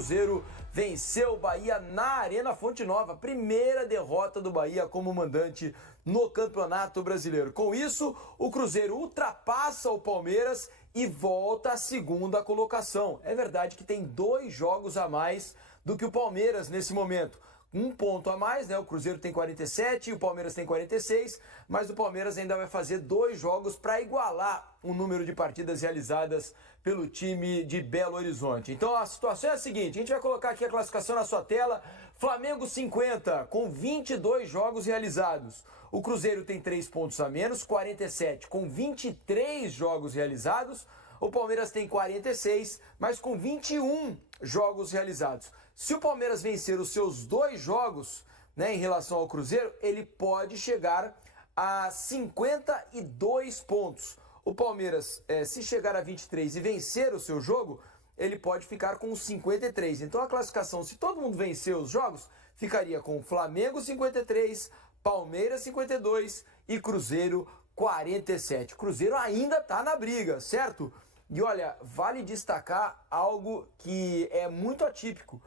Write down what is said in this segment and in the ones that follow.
Cruzeiro venceu o Bahia na Arena Fonte Nova. Primeira derrota do Bahia como mandante no Campeonato Brasileiro. Com isso, o Cruzeiro ultrapassa o Palmeiras e volta à segunda colocação. É verdade que tem 2 jogos a mais do que o Palmeiras nesse momento. 1 ponto a mais, né? O Cruzeiro tem 47 e o Palmeiras tem 46, mas o Palmeiras ainda vai fazer 2 jogos para igualar o número de partidas realizadas pelo time de Belo Horizonte. Então a situação é a seguinte, a gente vai colocar aqui a classificação na sua tela. Flamengo 50, com 22 jogos realizados. O Cruzeiro tem 3 pontos a menos, 47, com 23 jogos realizados. O Palmeiras tem 46, mas com 21 jogos realizados. Se o Palmeiras vencer os seus 2 jogos, né, em relação ao Cruzeiro, ele pode chegar a 52 pontos. O Palmeiras, se chegar a 23 e vencer o seu jogo, ele pode ficar com 53. Então a classificação, se todo mundo vencer os jogos, ficaria com Flamengo 53, Palmeiras 52 e Cruzeiro 47. Cruzeiro ainda está na briga, certo? E olha, vale destacar algo que é muito atípico.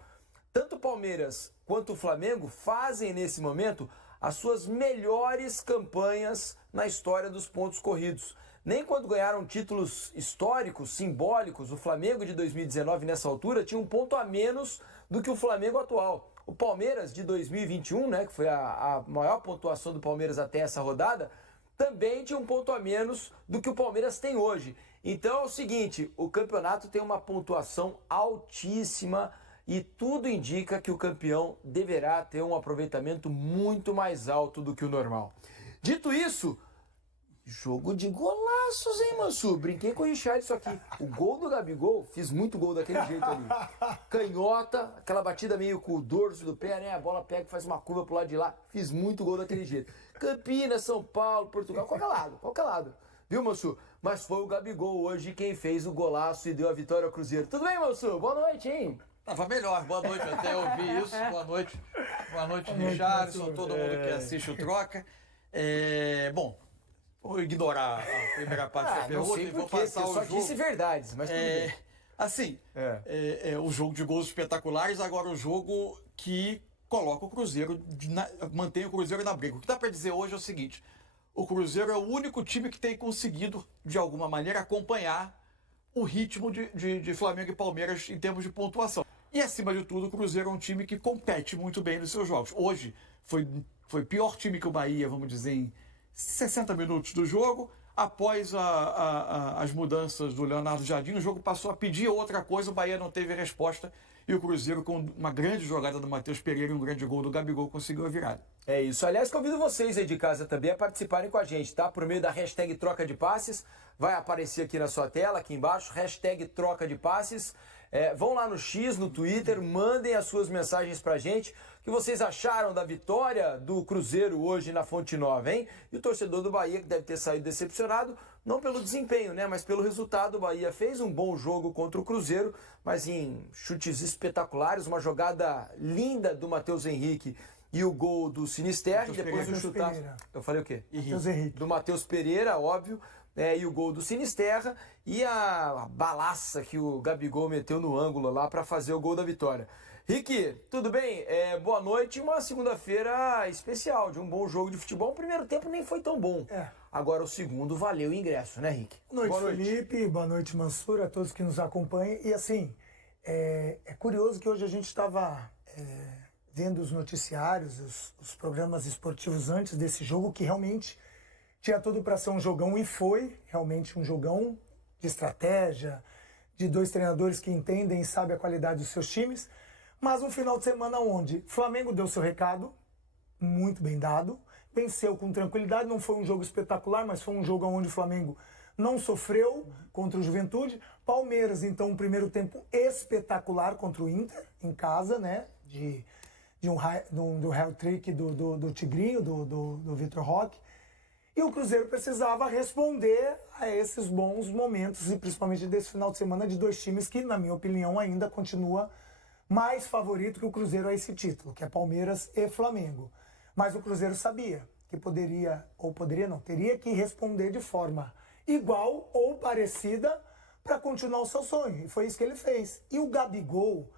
Tanto o Palmeiras quanto o Flamengo fazem nesse momento as suas melhores campanhas na história dos pontos corridos. Nem quando ganharam títulos históricos, simbólicos, o Flamengo de 2019 nessa altura tinha 1 ponto a menos do que o Flamengo atual. O Palmeiras de 2021, né, que foi a maior pontuação do Palmeiras até essa rodada, também tinha 1 ponto a menos do que o Palmeiras tem hoje. Então é o seguinte, o campeonato tem uma pontuação altíssima e tudo indica que o campeão deverá ter um aproveitamento muito mais alto do que o normal. Dito isso, jogo de golaços, hein, Mansu? Brinquei com o Richard isso aqui. O gol do Gabigol, fiz muito gol daquele jeito ali. Canhota, aquela batida meio com o dorso do pé, né? A bola pega e faz uma curva pro lado de lá. Fiz muito gol daquele jeito. Campinas, São Paulo, Portugal, qualquer lado. Viu, Mansu? Mas foi o Gabigol hoje quem fez o golaço e deu a vitória ao Cruzeiro. Tudo bem, Mansu? Boa noite, hein? Tava melhor, boa noite, eu até ouvi isso. Boa noite, Richardson, todo mundo que assiste o Troca. Bom, vou ignorar a primeira parte da pergunta e vou passar o jogo. Só disse verdades, mas tudo bem. Assim, o jogo de gols espetaculares, agora o jogo que coloca o Cruzeiro, mantém o Cruzeiro na briga. O que dá para dizer hoje é o seguinte, o Cruzeiro é o único time que tem conseguido, de alguma maneira, acompanhar o ritmo de Flamengo e Palmeiras em termos de pontuação. E, acima de tudo, o Cruzeiro é um time que compete muito bem nos seus jogos. Hoje foi pior time que o Bahia, vamos dizer, em 60 minutos do jogo. Após as mudanças do Leonardo Jardim, o jogo passou a pedir outra coisa, o Bahia não teve resposta e o Cruzeiro, com uma grande jogada do Matheus Pereira e um grande gol do Gabigol, conseguiu a virada. É isso. Aliás, convido vocês aí de casa também a participarem com a gente, tá? Por meio da hashtag Troca de Passes, vai aparecer aqui na sua tela, aqui embaixo, hashtag Troca de Passes. Vão lá no X, no Twitter, mandem as suas mensagens pra gente. O que vocês acharam da vitória do Cruzeiro hoje na Fonte Nova, hein? E o torcedor do Bahia, que deve ter saído decepcionado, não pelo desempenho, né? Mas pelo resultado. O Bahia fez um bom jogo contra o Cruzeiro, mas em chutes espetaculares, uma jogada linda do Matheus Henrique e o gol do Sinisterra, e depois o chutaço. Eu falei o quê? Matheus Henrique. Do Matheus Pereira, óbvio. E o gol do Sinisterra e a balaça que o Gabigol meteu no ângulo lá para fazer o gol da vitória. Rick, tudo bem? Boa noite. Uma segunda-feira especial, de um bom jogo de futebol. O primeiro tempo nem foi tão bom. Agora o segundo valeu o ingresso, né, Rick? Boa noite, Felipe. Boa noite, Mansur, a todos que nos acompanham. E assim, é curioso que hoje a gente estava vendo os noticiários, os programas esportivos antes desse jogo, que realmente tinha tudo para ser um jogão e foi realmente um jogão de estratégia, de 2 treinadores que entendem e sabem a qualidade dos seus times, mas um final de semana onde Flamengo deu seu recado, muito bem dado, venceu com tranquilidade, não foi um jogo espetacular, mas foi um jogo onde o Flamengo não sofreu contra o Juventude. Palmeiras, então, um primeiro tempo espetacular contra o Inter, em casa, né, do hat-trick do Tigrinho, do Vitor Roque. E o Cruzeiro precisava responder a esses bons momentos, e principalmente desse final de semana de 2 times que, na minha opinião, ainda continua mais favorito que o Cruzeiro a esse título, que é Palmeiras e Flamengo. Mas o Cruzeiro sabia que teria que responder de forma igual ou parecida para continuar o seu sonho. E foi isso que ele fez. E o Gabigol,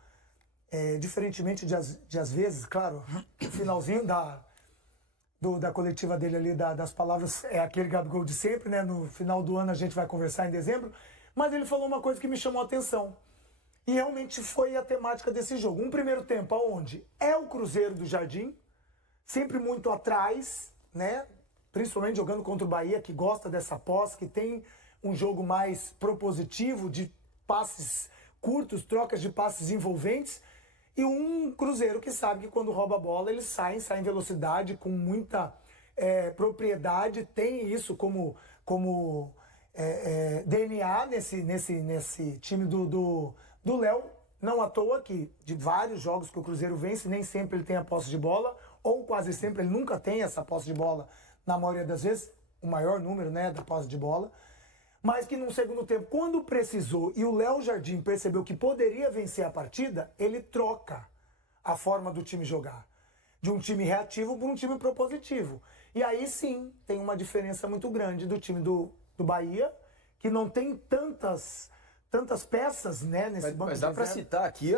diferentemente de às vezes, claro, o finalzinho da coletiva dele ali, das palavras, é aquele Gabigol de sempre, né? No final do ano a gente vai conversar em dezembro, mas ele falou uma coisa que me chamou a atenção. E realmente foi a temática desse jogo. Um primeiro tempo onde é o Cruzeiro do Jardim, sempre muito atrás, né? Principalmente jogando contra o Bahia, que gosta dessa posse, que tem um jogo mais propositivo, de passes curtos, trocas de passes envolventes. E um Cruzeiro que sabe que quando rouba a bola, eles saem em velocidade, com muita propriedade, tem isso como DNA nesse time do Léo. Não à toa que de vários jogos que o Cruzeiro vence, nem sempre ele tem a posse de bola, ou quase sempre ele nunca tem essa posse de bola, na maioria das vezes, o maior número, né, da posse de bola. Mas que num segundo tempo, quando precisou e o Léo Jardim percebeu que poderia vencer a partida, ele troca a forma do time jogar. De um time reativo para um time propositivo. E aí sim, tem uma diferença muito grande do time do Bahia, que não tem tantas peças, né, nesse banco. Mas dá para citar aqui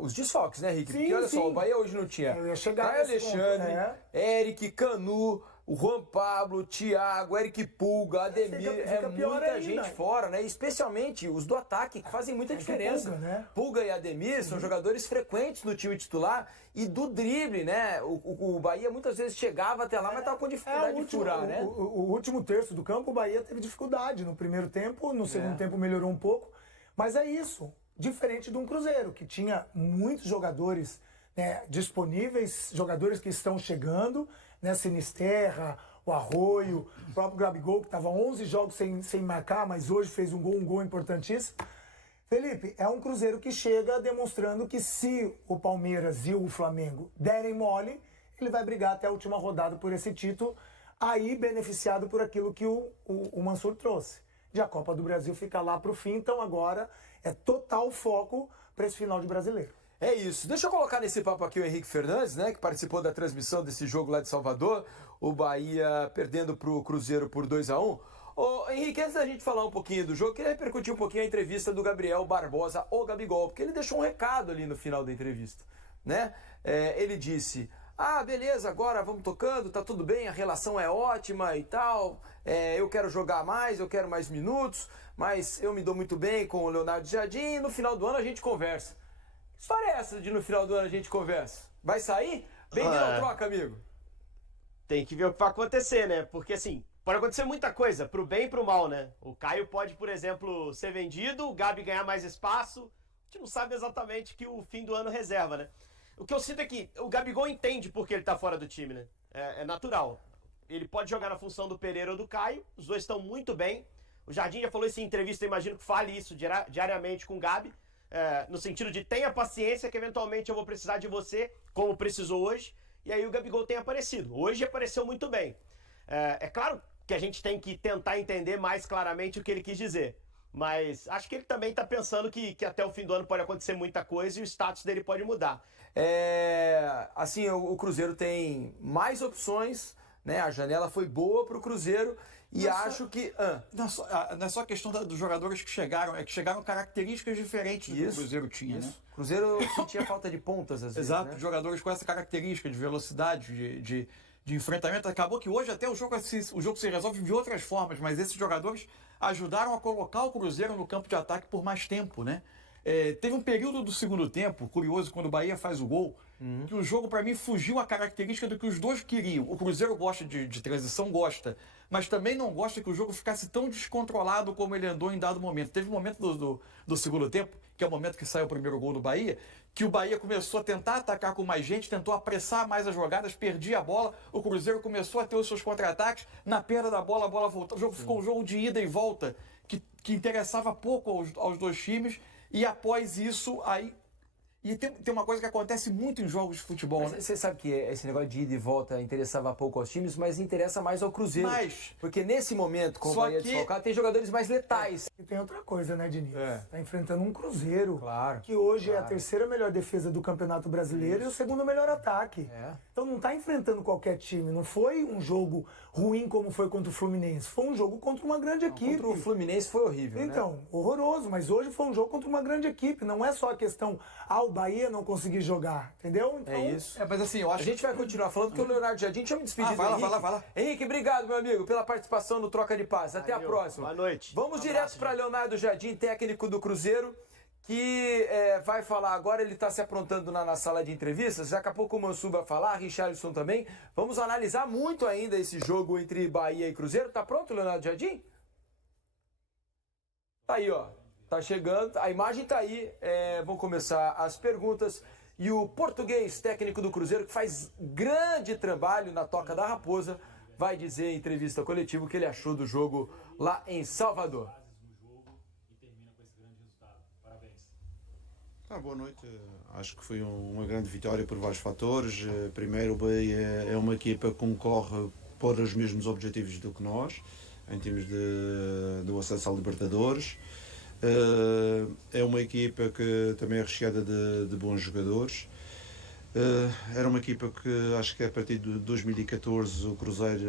os desfalques, né, Rick? Sim, porque olha sim. só, o Bahia hoje não tinha Eu ia chegar Caio nesse ponto, Alexandre, Eric, Canu, o Juan Pablo, Thiago, Eric Pulga, Ademir, fica pior muita ainda. gente fora, né? Especialmente os do ataque, que fazem muita diferença. Pulga, né? Pulga e Ademir são jogadores frequentes no time titular e do drible, né? O Bahia muitas vezes chegava até lá, mas tava com dificuldade de furar, né? O último terço do campo, o Bahia teve dificuldade no primeiro tempo, no segundo tempo melhorou um pouco, mas é isso, diferente de um Cruzeiro, que tinha muitos jogadores, né, disponíveis, jogadores que estão chegando, né, Sinisterra, o Arroio, o próprio Gabigol, que estava 11 jogos sem marcar, mas hoje fez um gol importantíssimo. Felipe, é um Cruzeiro que chega demonstrando que se o Palmeiras e o Flamengo derem mole, ele vai brigar até a última rodada por esse título, aí beneficiado por aquilo que o Mansur trouxe. De a Copa do Brasil fica lá para o fim, então agora é total foco para esse final de Brasileiro. É isso. Deixa eu colocar nesse papo aqui o Henrique Fernandes, né, que participou da transmissão desse jogo lá de Salvador, o Bahia perdendo para o Cruzeiro por 2-1. Ô, Henrique, antes da gente falar um pouquinho do jogo, queria repercutir um pouquinho a entrevista do Gabriel Barbosa, o Gabigol, porque ele deixou um recado ali no final da entrevista, né? Ele disse: beleza, agora vamos tocando, tá tudo bem, a relação é ótima e tal, eu quero jogar mais, eu quero mais minutos, mas eu me dou muito bem com o Leonardo Jardim e no final do ano a gente conversa. Que história é essa de no final do ano a gente conversa? Vai sair? Bem-vindo ao Troca, amigo. Tem que ver o que vai acontecer, né? Porque assim, pode acontecer muita coisa, pro bem e pro mal, né? O Caio pode, por exemplo, ser vendido, o Gabi ganhar mais espaço. A gente não sabe exatamente que o fim do ano reserva, né? O que eu sinto é que o Gabigol entende porque ele tá fora do time, né? É natural. Ele pode jogar na função do Pereira ou do Caio, os dois estão muito bem. O Jardim já falou isso em entrevista, eu imagino que fale isso diariamente com o Gabi. No sentido de tenha paciência que eventualmente eu vou precisar de você, como precisou hoje. E aí o Gabigol tem aparecido. Hoje apareceu muito bem. É claro que a gente tem que tentar entender mais claramente o que ele quis dizer. Mas acho que ele também está pensando que até o fim do ano pode acontecer muita coisa e o status dele pode mudar. Assim, o Cruzeiro tem mais opções, né? A janela foi boa para o Cruzeiro e acho que... Não é só a questão dos jogadores que chegaram, é que chegaram características diferentes do que o Cruzeiro tinha, né? O Cruzeiro sentia falta de pontas, às vezes, Exato, né? Jogadores com essa característica de velocidade, de enfrentamento. Acabou que hoje até o jogo se resolve de outras formas, mas esses jogadores ajudaram a colocar o Cruzeiro no campo de ataque por mais tempo, né? Teve um período do segundo tempo, curioso, quando o Bahia faz o gol, que o jogo, para mim, fugiu a característica do que os dois queriam. O Cruzeiro gosta de transição, mas também não gosta que o jogo ficasse tão descontrolado como ele andou em dado momento. Teve um momento do segundo tempo, que é o momento que sai o primeiro gol do Bahia, que o Bahia começou a tentar atacar com mais gente, tentou apressar mais as jogadas, perdia a bola, o Cruzeiro começou a ter os seus contra-ataques, na perda da bola, a bola voltou, o jogo ficou um jogo de ida e volta, que interessava pouco aos dois times, e após isso, aí... E tem uma coisa que acontece muito em jogos de futebol, né? Você sabe que esse negócio de ida e volta interessava pouco aos times, mas interessa mais ao Cruzeiro. Porque nesse momento, com o Bahia desfalcado, tem jogadores mais letais. E tem outra coisa, né, Diniz? Tá enfrentando um Cruzeiro, Claro, que hoje é a terceira melhor defesa do Campeonato Brasileiro e o segundo melhor ataque. Então não tá enfrentando qualquer time. Não foi um jogo ruim como foi contra o Fluminense. Foi um jogo contra uma grande equipe. Contra o Fluminense foi horrível, Então, horroroso. Mas hoje foi um jogo contra uma grande equipe. Não é só a questão, o o Bahia não conseguir jogar, entendeu? Então, É isso. Mas assim, eu acho A gente vai continuar falando porque o Leonardo Jardim, deixa eu me despedir do Henrique. vai lá. Henrique, obrigado, meu amigo, pela participação no Troca de Passes. Até a próxima. Boa noite. Vamos direto para Leonardo Jardim, técnico do Cruzeiro, que vai falar agora. Ele está se aprontando na sala de entrevistas. Daqui a pouco o Mansur vai falar, Richarlison também. Vamos analisar muito ainda esse jogo entre Bahia e Cruzeiro. Tá pronto, Leonardo Jardim? Tá aí, ó. Tá chegando. A imagem tá aí. Vão começar as perguntas. E o português, técnico do Cruzeiro, que faz grande trabalho na Toca da Raposa, vai dizer em entrevista coletiva o que ele achou do jogo lá em Salvador. Boa noite. Acho que foi uma grande vitória por vários fatores. Primeiro, o Bahia é uma equipa que concorre por os mesmos objetivos do que nós, em termos do acesso à Libertadores. É uma equipa que também é recheada de bons jogadores. Era uma equipa que acho que a partir de 2014 o Cruzeiro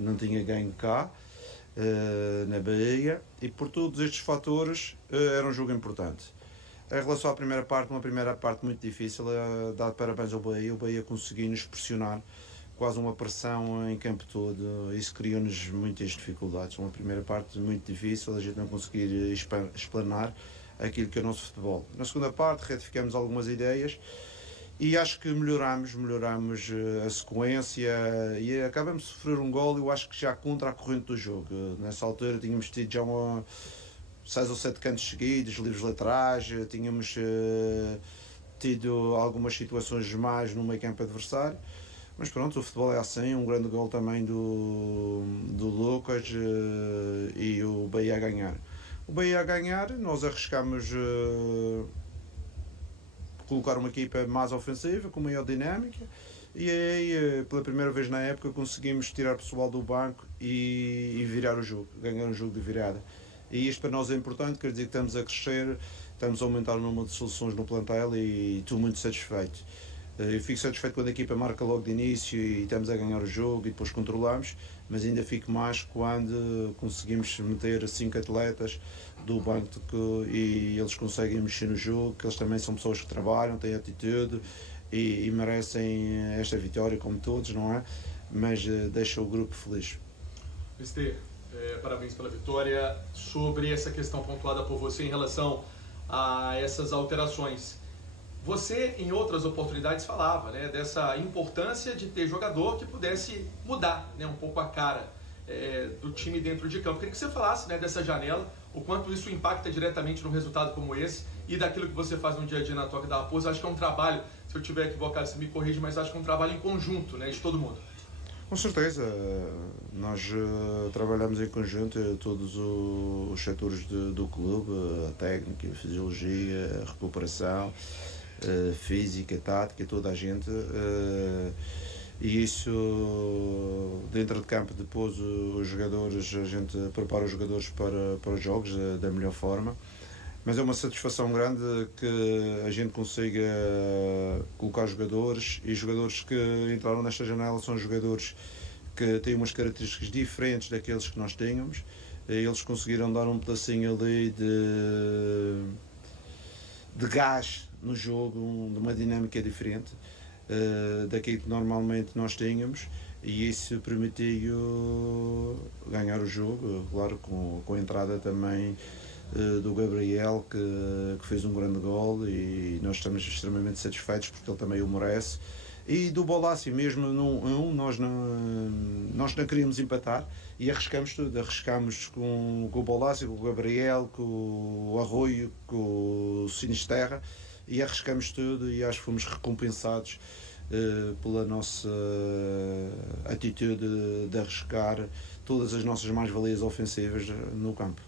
não tinha ganho cá, na Bahia, e por todos estes fatores era um jogo importante. Em relação à primeira parte, uma primeira parte muito difícil, dar parabéns ao Bahia. O Bahia conseguiu nos pressionar, quase uma pressão em campo todo. Isso criou-nos muitas dificuldades. Uma primeira parte muito difícil, a gente não conseguir explanar aquilo que é o nosso futebol. Na segunda parte, retificamos algumas ideias e acho que melhoramos a sequência e acabamos de sofrer um gol, eu acho que já contra a corrente do jogo. Nessa altura tínhamos tido já 6 ou 7 cantos seguidos, livres laterais, tínhamos tido algumas situações mais no meio campo adversário, mas pronto, o futebol é assim, um grande gol também do Lucas e o Bahia a ganhar. O Bahia a ganhar, nós arriscámos colocar uma equipa mais ofensiva, com maior dinâmica, e aí pela primeira vez na época conseguimos tirar pessoal do banco e virar o jogo, ganhar um jogo de virada. E isto para nós é importante, quer dizer que estamos a crescer, estamos a aumentar o número de soluções no plantel e estou muito satisfeito. Eu fico satisfeito quando a equipa marca logo de início e estamos a ganhar o jogo e depois controlamos, mas ainda fico mais quando conseguimos meter 5 atletas do banco e eles conseguem mexer no jogo, que eles também são pessoas que trabalham, têm atitude e merecem esta vitória como todos, não é? Mas deixa o grupo feliz. Mister, parabéns pela vitória. Sobre essa questão pontuada por você em relação a essas alterações, você em outras oportunidades falava, né, dessa importância de ter jogador que pudesse mudar, né, um pouco a cara do time dentro de campo. Queria que você falasse, né, dessa janela, o quanto isso impacta diretamente num resultado como esse e daquilo que você faz no dia a dia na Toca da Raposa. Acho que é um trabalho, se eu estiver equivocado você me corrige, mas acho que é um trabalho em conjunto, né, de todo mundo. Com certeza, nós trabalhamos em conjunto, todos os setores do clube, a técnica, a fisiologia, a recuperação, a física, a tática, toda a gente. E isso, dentro de campo, depois os jogadores, a gente prepara os jogadores para os jogos da melhor forma. Mas é uma satisfação grande que a gente consiga colocar jogadores, e jogadores que entraram nesta janela são jogadores que têm umas características diferentes daqueles que nós tínhamos. Eles conseguiram dar um pedacinho ali de gás no jogo, de uma dinâmica diferente daquilo que normalmente nós tínhamos, e isso permitiu ganhar o jogo, claro, com a entrada também do Gabriel, que fez um grande gol, e nós estamos extremamente satisfeitos porque ele também o merece. E do Bolassi, mesmo no 1, nós não queríamos empatar e arriscamos tudo. Arriscamos com o Bolassi, com o Gabriel, com o Arroio, com o Sinisterra, e arriscamos tudo, e acho que fomos recompensados pela nossa atitude de arriscar todas as nossas mais-valias ofensivas no campo.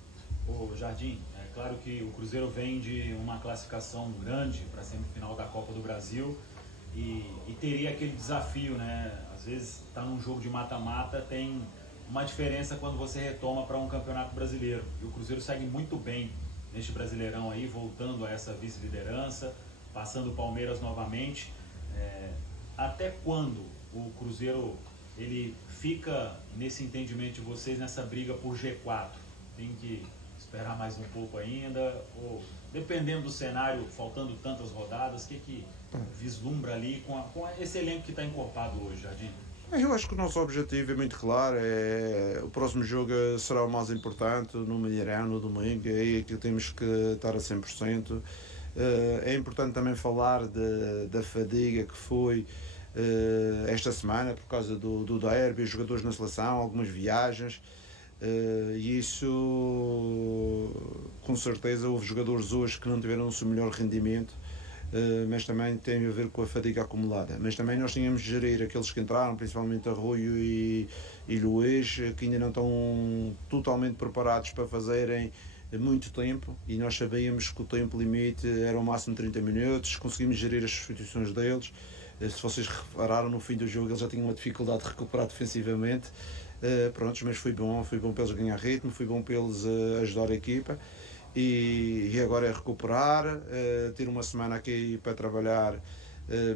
O Jardim, é claro que o Cruzeiro vem de uma classificação grande para a semifinal da Copa do Brasil e teria aquele desafio, né? Às vezes está num jogo de mata-mata, tem uma diferença quando você retoma para um campeonato brasileiro. E o Cruzeiro segue muito bem neste Brasileirão aí, voltando a essa vice-liderança, passando o Palmeiras novamente. Até quando o Cruzeiro ele fica nesse entendimento de vocês, nessa briga por G4? Tem que esperar mais um pouco ainda? Ou, dependendo do cenário, faltando tantas rodadas, o que vislumbra ali com esse elenco que está encorpado hoje, Jardim? Eu acho que o nosso objetivo é muito claro, o próximo jogo será o mais importante, no Mineirão, no domingo, é aí que temos que estar a 100%. É importante também falar da fadiga que foi esta semana, por causa do derby, os jogadores na seleção, algumas viagens, e isso, com certeza, houve jogadores hoje que não tiveram o seu melhor rendimento, mas também tem a ver com a fadiga acumulada. Mas também nós tínhamos de gerir aqueles que entraram, principalmente Arroio e Luís, que ainda não estão totalmente preparados para fazerem muito tempo, e nós sabíamos que o tempo limite era o máximo 30 minutos, conseguimos gerir as substituições deles. Se vocês repararam, no fim do jogo eles já tinham uma dificuldade de recuperar defensivamente, mas foi bom para eles ganhar ritmo, foi bom para eles ajudar a equipa. E agora é recuperar, ter uma semana aqui para trabalhar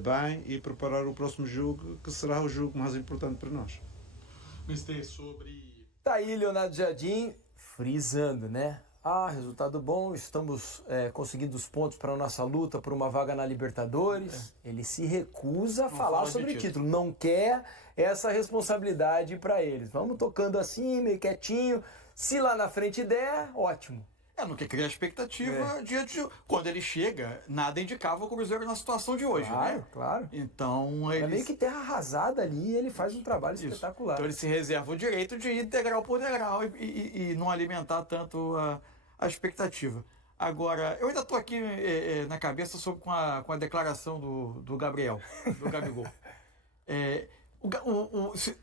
bem e preparar o próximo jogo, que será o jogo mais importante para nós. Mister, sobre... Tá aí, Leonardo Jardim, frisando, né? Resultado bom, estamos conseguindo os pontos para a nossa luta por uma vaga na Libertadores. Ele se recusa a falar sobre título, não quer essa responsabilidade para eles. Vamos tocando assim, meio quietinho. Se lá na frente der, ótimo. Não quer criar expectativa diante de... Quando ele chega, nada indicava o Cruzeiro na situação de hoje, né? Claro. Então, ele... É meio que terra arrasada ali, ele faz um trabalho espetacular. Então ele se reserva o direito de ir degrau por degrau e não alimentar tanto a expectativa. Agora, eu ainda estou aqui na cabeça com a declaração do Gabriel, do Gabigol.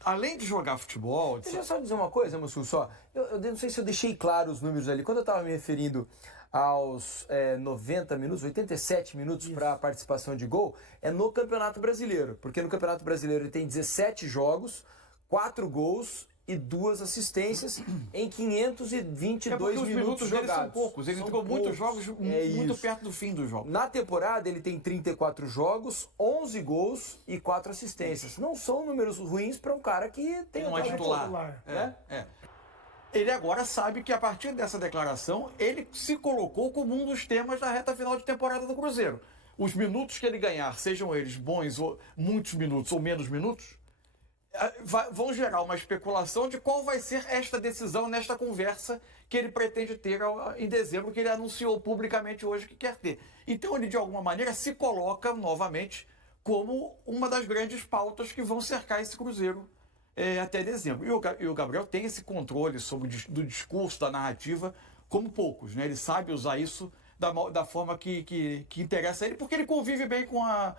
Além de jogar futebol... Deixa eu só dizer uma coisa, Mussul, só. Eu não sei se eu deixei claro os números ali. Quando eu estava me referindo aos 90 minutos, 87 minutos para a participação de gol, é no Campeonato Brasileiro. Porque no Campeonato Brasileiro ele tem 17 jogos, 4 gols e 2 assistências em 522 minutos jogados. Dele são poucos. Ele entrou muitos jogos muito perto do fim do jogo. Na temporada ele tem 34 jogos, 11 gols e 4 assistências. Não são números ruins para um cara que tem não é titular. Ele agora sabe que a partir dessa declaração ele se colocou como um dos temas da reta final de temporada do Cruzeiro. Os minutos que ele ganhar, sejam eles bons ou muitos minutos ou menos minutos, vão gerar uma especulação de qual vai ser esta decisão nesta conversa que ele pretende ter em dezembro, que ele anunciou publicamente hoje que quer ter. Então ele, de alguma maneira, se coloca novamente como uma das grandes pautas que vão cercar esse Cruzeiro até dezembro. E o Gabriel tem esse controle do discurso, da narrativa, como poucos, né? Ele sabe usar isso da forma que interessa a ele, porque ele convive bem com a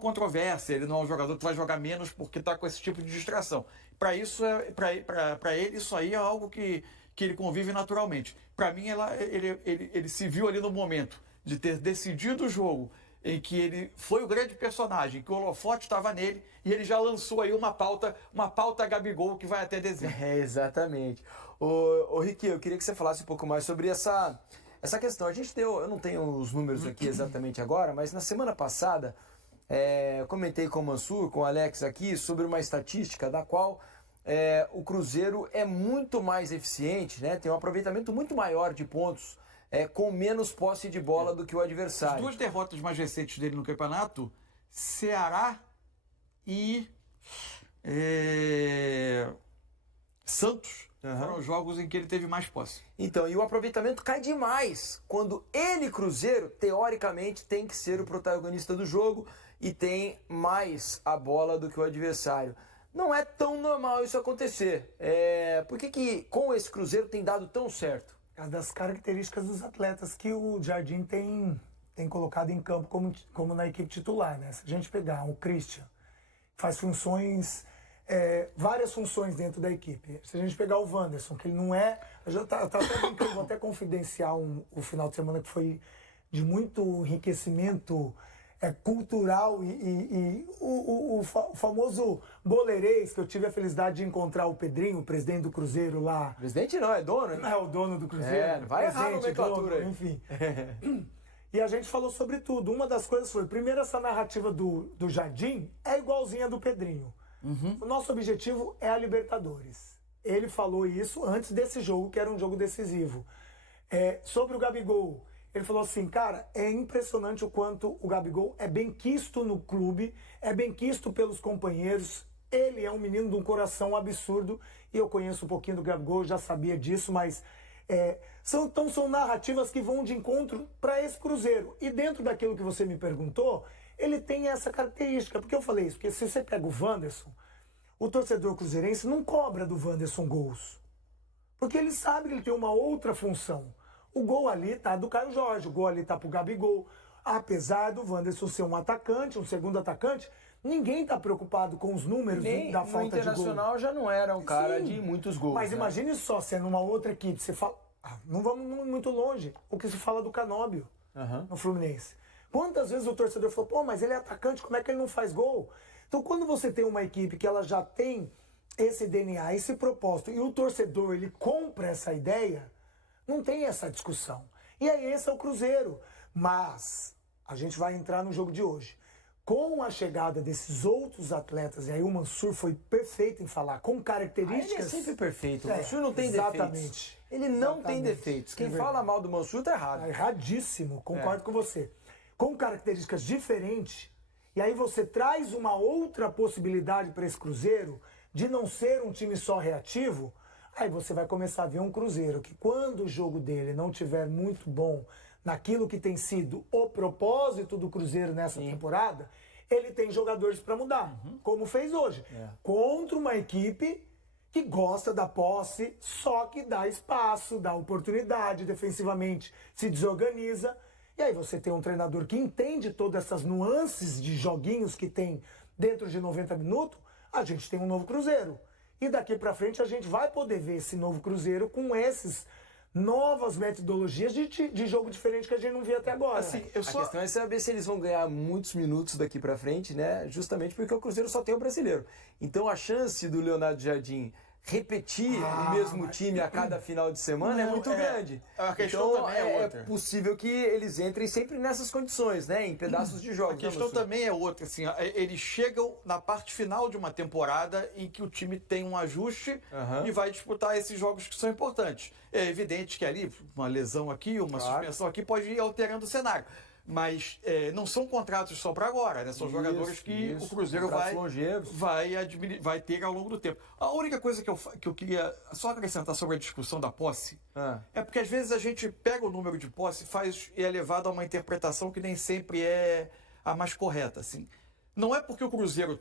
controvérsia. Ele não é um jogador que vai jogar menos porque está com esse tipo de distração. Para ele, isso aí é algo que ele convive naturalmente. Para mim, ele se viu ali no momento de ter decidido o jogo em que ele foi o grande personagem, que o holofote estava nele, e ele já lançou aí uma pauta Gabigol que vai até dezembro. Exatamente. Ô Ricky, eu queria que você falasse um pouco mais sobre essa questão. A gente eu não tenho os números aqui exatamente agora, mas na semana passada eu comentei com o Mansur, com o Alex aqui, sobre uma estatística da qual o Cruzeiro é muito mais eficiente, né? Tem um aproveitamento muito maior de pontos com menos posse de bola do que o adversário. As 2 derrotas mais recentes dele no campeonato, Ceará e Santos, foram jogos em que ele teve mais posse. Então, e o aproveitamento cai demais quando ele, Cruzeiro, teoricamente tem que ser o protagonista do jogo e tem mais a bola do que o adversário. Não é tão normal isso acontecer. Por que com esse Cruzeiro tem dado tão certo? As das características dos atletas que o Jardim tem colocado em campo como na equipe titular, né? Se a gente pegar o Christian, faz funções, várias funções dentro da equipe. Se a gente pegar o Wanderson, que ele não é... Eu já tá até brincando, vou até confidenciar o final de semana que foi de muito enriquecimento cultural e o famoso boleirês, que eu tive a felicidade de encontrar o Pedrinho, o presidente do Cruzeiro lá. Presidente não, é dono, hein? É o dono do Cruzeiro. Não vai errar a nomenclatura aí. Enfim. E a gente falou sobre tudo. Uma das coisas foi, primeiro, essa narrativa do Jardim é igualzinha do Pedrinho. O nosso objetivo é a Libertadores. Ele falou isso antes desse jogo, que era um jogo decisivo. Sobre o Gabigol, ele falou assim, cara, é impressionante o quanto o Gabigol é bem quisto no clube, é bem quisto pelos companheiros, ele é um menino de um coração absurdo, e eu conheço um pouquinho do Gabigol, já sabia disso, mas são narrativas que vão de encontro para esse Cruzeiro. E dentro daquilo que você me perguntou, ele tem essa característica, porque eu falei isso, porque se você pega o Wanderson, o torcedor cruzeirense não cobra do Wanderson gols, porque ele sabe que ele tem uma outra função. O gol ali tá do Caio Jorge, o gol ali tá pro Gabigol. Apesar do Wanderson ser um atacante, um segundo atacante, ninguém tá preocupado com os números da falta de gol. O Internacional já não era um cara Sim, de muitos gols. Mas imagine só, se é numa outra equipe, você fala... não vamos muito longe. O que se fala do Canóbio no Fluminense. Quantas vezes o torcedor falou, pô, mas ele é atacante, como é que ele não faz gol? Então quando você tem uma equipe que ela já tem esse DNA, esse propósito, e o torcedor, ele compra essa ideia, não tem essa discussão. E aí esse é o Cruzeiro. Mas a gente vai entrar no jogo de hoje. Com a chegada desses outros atletas, e aí o Mansur foi perfeito em falar, com características... Ele é sempre perfeito. O Mansur não tem defeitos. Ele não tem defeitos. Quem fala mal do Mansur tá errado. Tá erradíssimo, concordo com você. Com características diferentes, e aí você traz uma outra possibilidade para esse Cruzeiro de não ser um time só reativo, aí você vai começar a ver um Cruzeiro que quando o jogo dele não tiver muito bom naquilo que tem sido o propósito do Cruzeiro nessa temporada, ele tem jogadores para mudar, como fez hoje. Contra uma equipe que gosta da posse, só que dá espaço, dá oportunidade defensivamente, se desorganiza. E aí você tem um treinador que entende todas essas nuances de joguinhos que tem dentro de 90 minutos, a gente tem um novo Cruzeiro. E daqui para frente a gente vai poder ver esse novo Cruzeiro com essas novas metodologias de jogo diferente que a gente não via até agora. Assim, a questão é saber se eles vão ganhar muitos minutos daqui para frente, né? Justamente porque o Cruzeiro só tem o brasileiro. Então a chance do Leonardo Jardim repetir o mesmo time a cada final de semana é muito grande. A questão então, também é outra. É possível que eles entrem sempre nessas condições, né? Em pedaços de jogos. A questão também é outra, assim, eles chegam na parte final de uma temporada em que o time tem um ajuste e vai disputar esses jogos que são importantes. É evidente que ali, uma lesão aqui, uma suspensão aqui, pode ir alterando o cenário. Mas não são contratos só para agora, né? São jogadores que o Cruzeiro vai ter ao longo do tempo. A única coisa que eu queria só acrescentar sobre a discussão da posse é porque às vezes a gente pega o número de posse e é levado a uma interpretação que nem sempre é a mais correta. Assim. Não é porque o Cruzeiro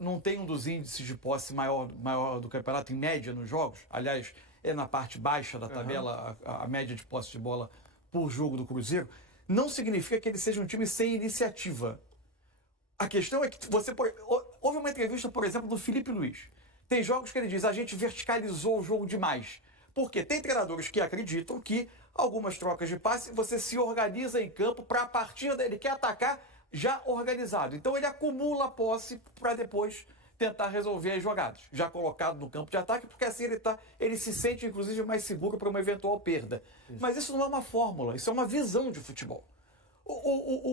não tem um dos índices de posse maior do campeonato, em média, nos jogos. Aliás, é na parte baixa da tabela a média de posse de bola por jogo do Cruzeiro. Não significa que ele seja um time sem iniciativa. A questão é que houve uma entrevista, por exemplo, do Felipe Luiz. Tem jogos que ele diz, a gente verticalizou o jogo demais. Por quê? Tem treinadores que acreditam que algumas trocas de passe, você se organiza em campo para a partir dele quer atacar já organizado. Então ele acumula a posse para depois tentar resolver as jogadas, já colocado no campo de ataque, porque assim ele se sente, inclusive, mais seguro para uma eventual perda. Mas isso não é uma fórmula, isso é uma visão de futebol.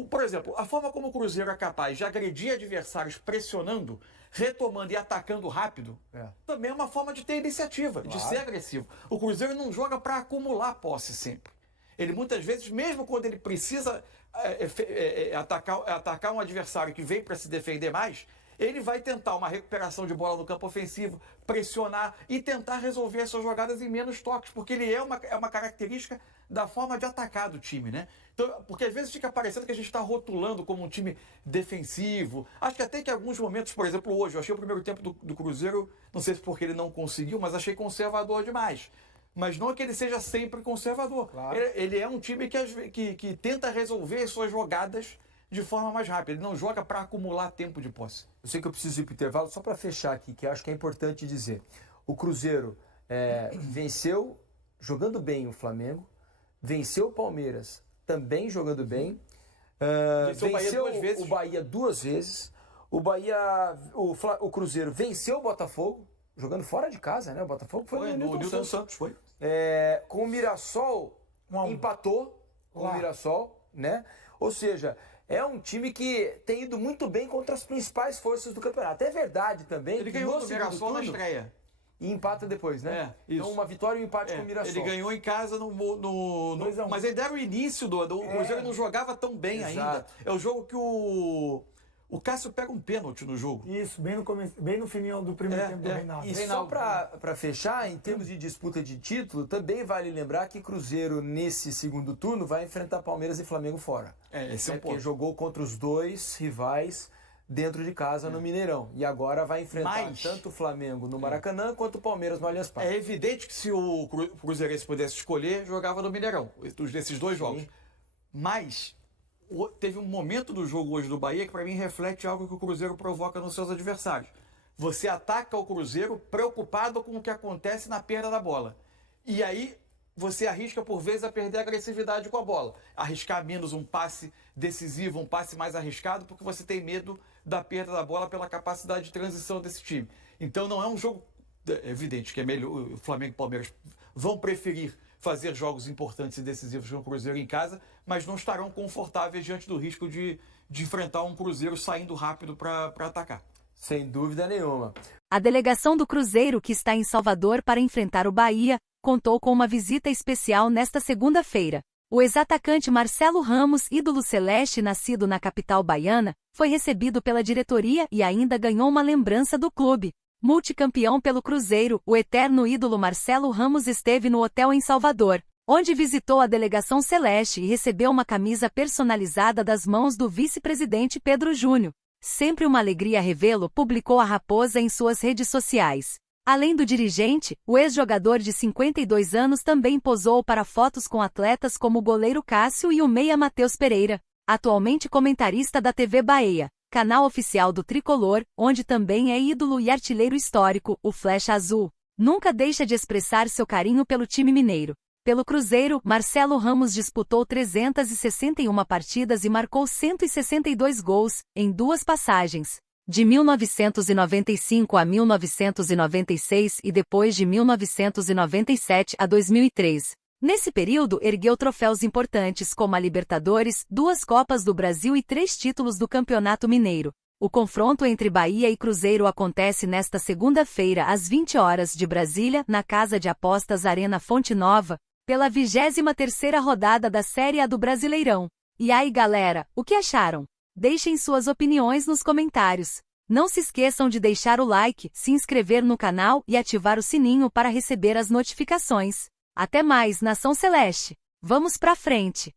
Por exemplo, a forma como o Cruzeiro é capaz de agredir adversários pressionando, retomando e atacando rápido, também é uma forma de ter iniciativa, de ser agressivo. O Cruzeiro não joga para acumular posse sempre. Ele muitas vezes, mesmo quando ele precisa atacar um adversário que vem para se defender mais, ele vai tentar uma recuperação de bola no campo ofensivo, pressionar e tentar resolver as suas jogadas em menos toques, porque ele é uma característica da forma de atacar do time, né? Então, porque às vezes fica parecendo que a gente está rotulando como um time defensivo. Acho que até que em alguns momentos, por exemplo, hoje, eu achei o primeiro tempo do Cruzeiro, não sei se porque ele não conseguiu, mas achei conservador demais. Mas não é que ele seja sempre conservador. Claro. Ele é um time que tenta resolver as suas jogadas de forma mais rápida. Ele não joga para acumular tempo de posse. Eu sei que eu preciso ir para o intervalo, só para fechar aqui, que acho que é importante dizer. O Cruzeiro venceu jogando bem o Flamengo, venceu o Palmeiras também jogando bem, venceu o Bahia duas vezes, o Cruzeiro venceu o Botafogo, jogando fora de casa, né? O Botafogo foi no Newton Santos. Foi. Com o Mirassol, empatou com o Mirassol, né? Ou seja, é um time que tem ido muito bem contra as principais forças do campeonato. É verdade também. Ele ganhou o Mirassol na estreia. e empata depois, né? Isso. Então uma vitória e um empate com o Mirassol. Ele ganhou em casa mas ainda era o início o Cruzeiro não jogava tão bem ainda. É o jogo que o Cássio pega um pênalti no jogo. Isso, bem no começo, bem no final do primeiro tempo do Reinaldo. E só para fechar, em termos de disputa de título, também vale lembrar que Cruzeiro, nesse segundo turno, vai enfrentar Palmeiras e Flamengo fora. Esse é um ponto. Porque jogou contra os dois rivais dentro de casa no Mineirão. E agora vai enfrentar tanto o Flamengo no Maracanã quanto o Palmeiras no Allianz Parque. É evidente que se o Cruzeirense pudesse escolher, jogava no Mineirão, desses dois jogos. Mas teve um momento do jogo hoje do Bahia que para mim reflete algo que o Cruzeiro provoca nos seus adversários. Você ataca o Cruzeiro preocupado com o que acontece na perda da bola. E aí você arrisca por vezes a perder a agressividade com a bola. Arriscar menos um passe decisivo, um passe mais arriscado, porque você tem medo da perda da bola pela capacidade de transição desse time. Então não é um jogo... É evidente que é melhor, o Flamengo e o Palmeiras vão preferir fazer jogos importantes e decisivos com o Cruzeiro em casa, mas não estarão confortáveis diante do risco de enfrentar um Cruzeiro saindo rápido para atacar. Sem dúvida nenhuma. A delegação do Cruzeiro, que está em Salvador para enfrentar o Bahia, contou com uma visita especial nesta segunda-feira. O ex-atacante Marcelo Ramos, ídolo celeste nascido na capital baiana, foi recebido pela diretoria e ainda ganhou uma lembrança do clube. Multicampeão pelo Cruzeiro, o eterno ídolo Marcelo Ramos esteve no hotel em Salvador, onde visitou a delegação celeste e recebeu uma camisa personalizada das mãos do vice-presidente Pedro Júnior. Sempre uma alegria revê-lo, publicou a Raposa em suas redes sociais. Além do dirigente, o ex-jogador de 52 anos também posou para fotos com atletas como o goleiro Cássio e o meia Matheus Pereira, atualmente comentarista da TV Bahia, canal oficial do Tricolor, onde também é ídolo e artilheiro histórico, o Flecha Azul. Nunca deixa de expressar seu carinho pelo time mineiro. Pelo Cruzeiro, Marcelo Ramos disputou 361 partidas e marcou 162 gols, em 2 passagens. De 1995 a 1996 e depois de 1997 a 2003. Nesse período, ergueu troféus importantes como a Libertadores, 2 Copas do Brasil e 3 títulos do Campeonato Mineiro. O confronto entre Bahia e Cruzeiro acontece nesta segunda-feira às 20 horas de Brasília, na Casa de Apostas Arena Fonte Nova, pela 23ª rodada da Série A do Brasileirão. E aí, galera, o que acharam? Deixem suas opiniões nos comentários. Não se esqueçam de deixar o like, se inscrever no canal e ativar o sininho para receber as notificações. Até mais, Nação Celeste! Vamos pra frente!